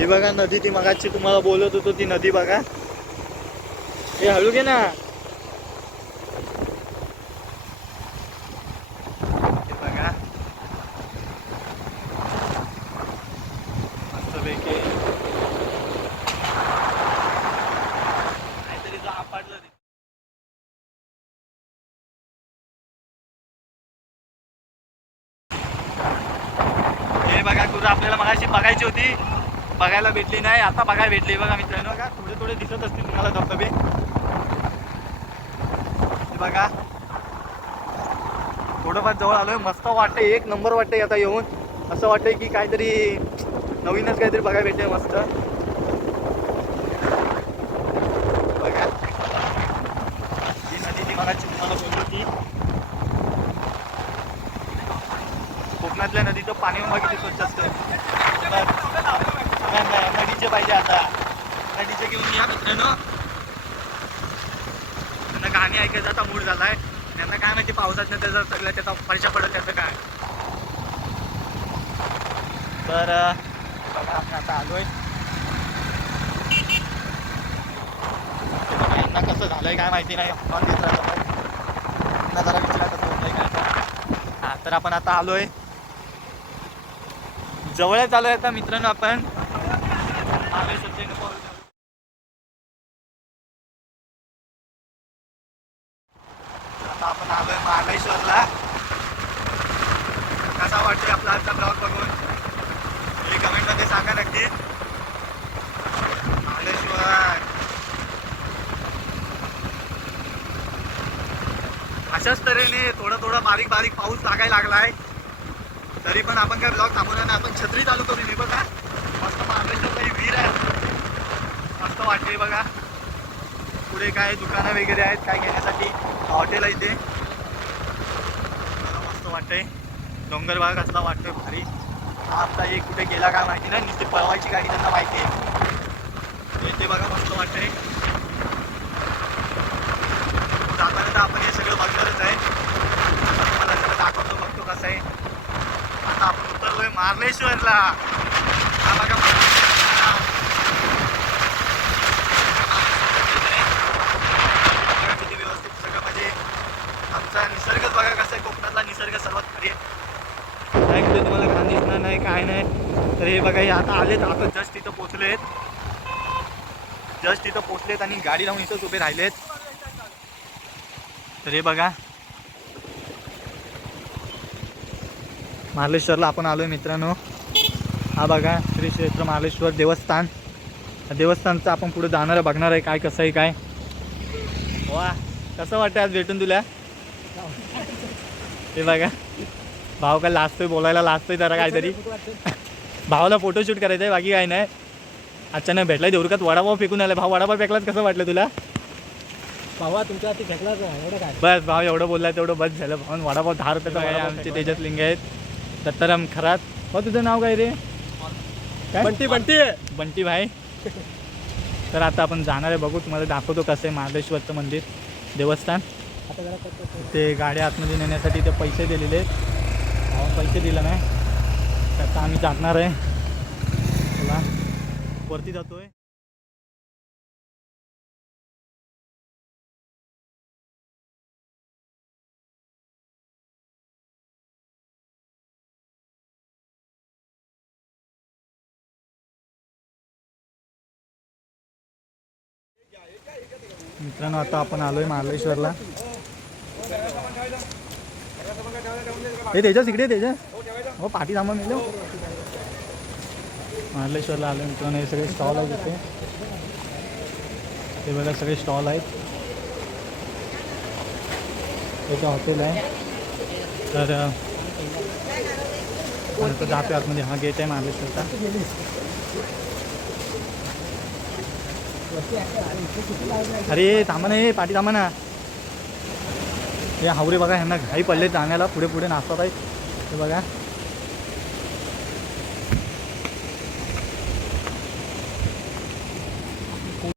ही बघा नदी ती मगाची तुम्हाला बोलत होतो ती नदी बघा. हे हळू घे ना. बघा. मस्तपैकी. काहीतरी जो हे बघा कुठं आपल्याला मगाशी बघायची होती. बघायला भेटली नाही. आता बघायला भेटली. बघा मित्रांनो. का थोडे थोडे दिसत असतील तुम्हाला धबधबे. बघा. थोडंफार जवळ आलोय. मस्त वाटतंय. एक नंबर वाटतंय आता येऊन. असं वाटतंय की काहीतरी नवीनच काहीतरी बघायला भेटतंय मस्त. बघा. जी नदी ती बघा तुम्हाला बोलली कोकणातल्या नदीचं पाणी मागे स्वच्छ असतं नाही, नाही, नदीचे पाहिजे आता नदीचे घेऊन या मित्रांनो. त्यांना गाणी ऐकायचा आता मूड झालाय. त्यांना काय माहिती पावसात त्याचा सगळं त्याचा पैसा पडत त्याचं काय. तर बघा आपण आता आलोय. यांना कसं झालंय काय माहिती नाही. आपण देत यांना जरा विचारायचं होतंय काय हा तर आपण आता आलोय. जवळच आलोय आता मित्रांनो आपण. आलोय सध्या आता आपण आलोय महाबळेश्वरला कसा वाटतोय आपला आजचा ब्लॉग बघून? हे कमेंटमध्ये सांगा नक्की. महाबळेश्वर अशाच तऱ्हेने थोडं थोडं बारीक बारीक पाऊस लागायला लागलाय. तरी पण आपण काय ब्लॉग थांबवणार नाही. आपण छत्री चालू करू मी बघा. मस्त महाबळेश्वरला ही विहीर आहे. मस्त वाटते बघा. पुढे काय दुकानं वगैरे आहेत काय घेण्यासाठी? हॉटेल आहे इथे. मला मस्त वाटतंय. डोंगर भाग असला वाटतोय भारी. आता एक कुठे गेला काय माहिती नाही नुसते पळवायची गाडी त्यांना माहिती आहे. ते बघा मस्त वाटतंय. जाताना तर आपण हे सगळं बघणारच आहे. मला सगळं दाखवतो बघतो कसं आहे. आता आपण उतरलोय मार्लेश्वरला हा बघा बघा किती व्यवस्थित सगळं म्हणजे आमचा निसर्गच बघा कसा आहे कोकणातला निसर्ग सर्वात भारी आहे काय कुठे तुम्हाला घाण दिसणार नाही काय नाही तर हे बघा हे आता आलेत. आता जस्ट इथं पोचलेत जस्ट इथं पोचलेत आणि गाडी लावून इथंच उभे राहिलेत. तर हे बघा. महालेश्वरला आपण आलोय मित्रांनो. हा बघा श्री क्षेत्र महालेश्वर देवस्थान. देवस्थानचं आपण पुढे जाणार आहे बघणार आहे काय कसं आहे काय. वा कसं वाटतं आज भेटून तुला? हे बघा. भाव काय लाजतोय बोलायला लाजतोय जरा काहीतरी. भावाला फोटोशूट करायचं आहे बाकी काय नाही. अचानक भेटलाय देवरुकात वडापाव फेकून आलाय. भाव वडापाव फेकलाच कसं वाटलं तुला? भावा तुमच्या हाती फेकलाच एवढं काय? बस भाव एवढं बोलला तेवढं बस झालं. भाऊन वडापाव दहा रुपयाचा आहे आमचे तेजस लिंग आहेत. दत्ताराम खरात. हो तुझं नाव काय रे? काय? बंटी बंटी. बंटी भाई. तर आता आपण जाणार आहे बघू. तुम्हाला दाखवतो कसं आहे महाबळेश्वरचं मंदिर देवस्थान. ते गाड्या आतमध्ये नेण्यासाठी ते पैसे दिलेले आहेत. पैसे दिले नाही. तर आता आम्ही जाणार आहे. चला वरती जातोय. मित्रांनो आता आपण आलोय महाबळेश्वरला. हे त्याच्याच इकडे त्याच्या हो पाठी थांबा मिळलो महाबळेश्वरला आलो मित्रांनो हे सगळे स्टॉल आहेत इथे. हे बघा सगळे स्टॉल आहेत. इथे हॉटेल आहे. तर जातो आतमध्ये. हा गेट आहे महालेश्वरचा अरे थांबा ना हे पाठी थांबा ना. हे हावरे बघा ह्यांना घाई पडले जाण्याला. पुढे पुढे नाचतात आहेत हे बघा.